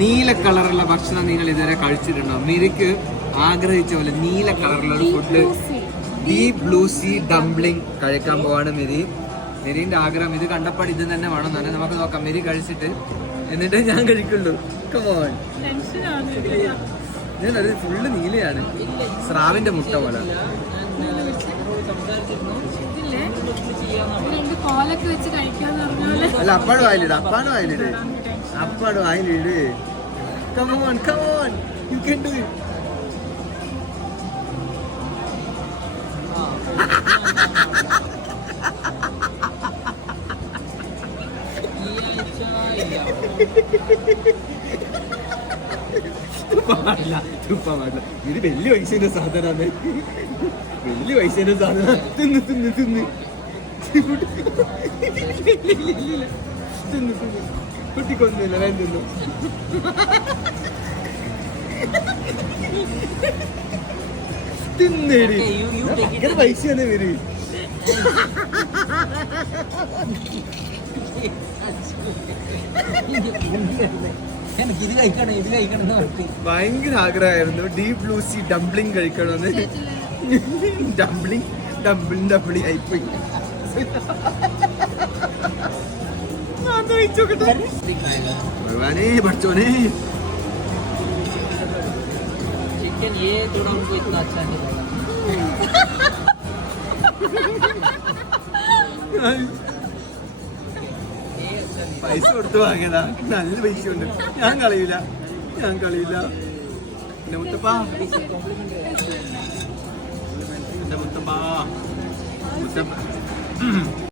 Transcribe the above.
നീല കളറുള്ള ഭക്ഷണം നിങ്ങൾ ഇതുവരെ കഴിച്ചിട്ടുണ്ടോ? മിരിക്ക് ആഗ്രഹിച്ച പോലെ നീല കളറുള്ള ഒരു food deep blue sea dumpling കഴിക്കാൻ പോവാണ് മെരീന്റെ ആഗ്രഹം. ഇത് കണ്ടപ്പോൾ ഇത് തന്നെ വേണം തന്നെ. നമുക്ക് നോക്കാം, മെരി കഴിച്ചിട്ട് എന്നിട്ട് ഞാൻ കഴിക്കുള്ളൂ. കമോൺ, ഇത് ഫുള്ള് നീലയാണ്, സ്രാവിന്റെ മുട്ട പോലെ. അല്ല, അപ്പാട് വായിലിട്, അപ്പാട് വായിലിട്, അപ്പാട് വായിലിട്. Come on come on, you can do it. ഇത് വലിയ പൈസേന്റെ സാധനമാണ്, വലിയ പൈസേന്റെ സാധനം. തിന്ന് തിന്ന് തിന്ന് തിന്ന് തിന്ന് കുട്ടിക്കൊന്നുമില്ല, ഞാൻ തിന്നു. തിന്നേടി, ഭയങ്കര പൈസയാണ് ഇവര്. ഭയങ്കര ആഗ്രഹമായിരുന്നു ഡീപ് ബ്ലൂ സീ ഡംപ്ലിംഗ് കഴിക്കണമെന്ന്. ഡംപ്ലിംഗ് ഡംപ്ലിംഗ് ഡംപ്ലിംഗ് ആയിപ്പോയി. भगवाने बच्चोने चिकन ये थोड़ा हमको इतना अच्छा नहीं लगा. പൈസ കൊടുത്തു വാങ്ങിയതാ, നല്ല പൈസ ഉണ്ട്. ഞാൻ കളയില്ല, ഞാൻ കളയില്ല. എന്റെ മുത്തപ്പാ, എന്റെ മുത്തപ്പാ, മുത്തപ്പ